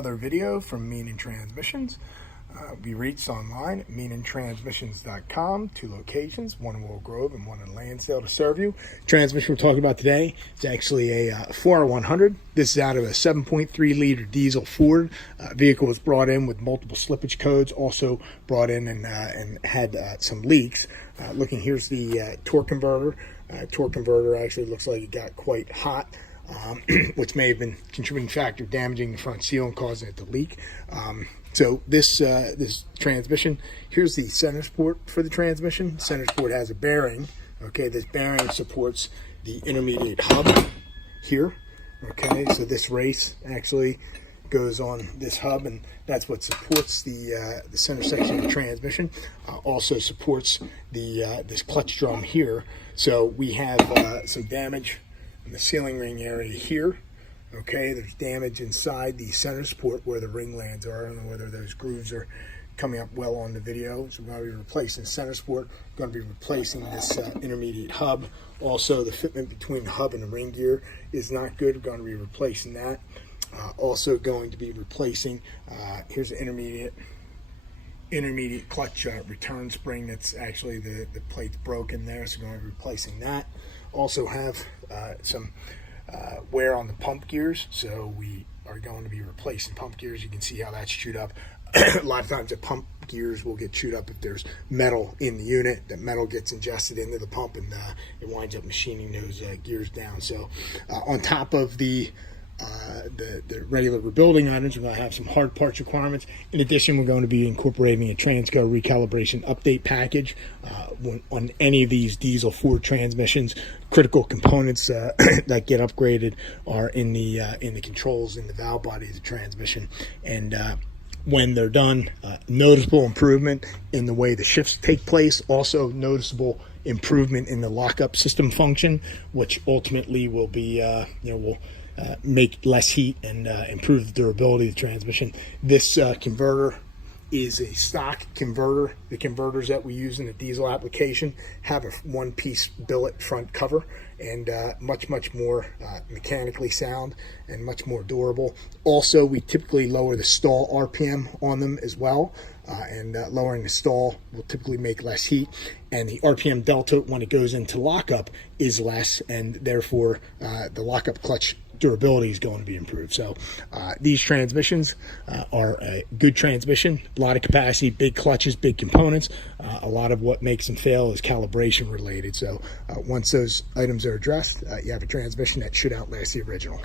Another video from Meenan Transmissions. We reached online at MeenanTransmissions.com. 2 locations, one in Willow Grove and one in Lansdale to serve you. Transmission we're talking about today is actually a 4R100. This is out of a 7.3 liter diesel Ford. Vehicle was brought in with multiple slippage codes, also brought in and had some leaks. Looking, here's the torque converter. Torque converter actually looks like it got quite hot. Which may have been a contributing factor damaging the front seal and causing it to leak. So this transmission, here's the center support for the transmission. Center support has a bearing. Okay, this bearing supports the intermediate hub here. Okay, so this race actually goes on this hub, and that's what supports the center section of the transmission. Also supports the this clutch drum here. So we have some damage in the sealing ring area here. Okay, there's damage inside the center support where the ring lands are. I don't know whether those grooves are coming up well on the video. So we're going to be replacing the center support. We're going to be replacing this intermediate hub. Also, the fitment between the hub and the ring gear is not good. We're going to be replacing that. Also going to be replacing, here's the intermediate clutch return spring. That's actually the plate's broken there, so we're going to be replacing that. Also have some wear on the pump gears, so we are going to be replacing pump gears. You can see how that's chewed up. A lot of times the pump gears will get chewed up if there's metal in the unit. That metal gets ingested into the pump, and it winds up machining those gears down. So on top of the regular rebuilding items, we're going to have some hard parts requirements. In addition, we're going to be incorporating a Transco recalibration update package on any of these diesel Ford transmissions. Critical components that get upgraded are in the controls in the valve body of the transmission, and when they're done, noticeable improvement in the way the shifts take place. Also noticeable improvement in the lockup system function, which ultimately will be will make less heat and improve the durability of the transmission. This converter is a stock converter. The converters that we use in the diesel application have a one-piece billet front cover, and much more mechanically sound and much more durable. Also, we typically lower the stall RPM on them as well, and lowering the stall will typically make less heat, and the RPM delta when it goes into lockup is less, and therefore the lockup clutch durability is going to be improved. So these transmissions are a good transmission, a lot of capacity, big clutches, big components. A lot of what makes them fail is calibration related. So once those items are addressed, you have a transmission that should outlast the original.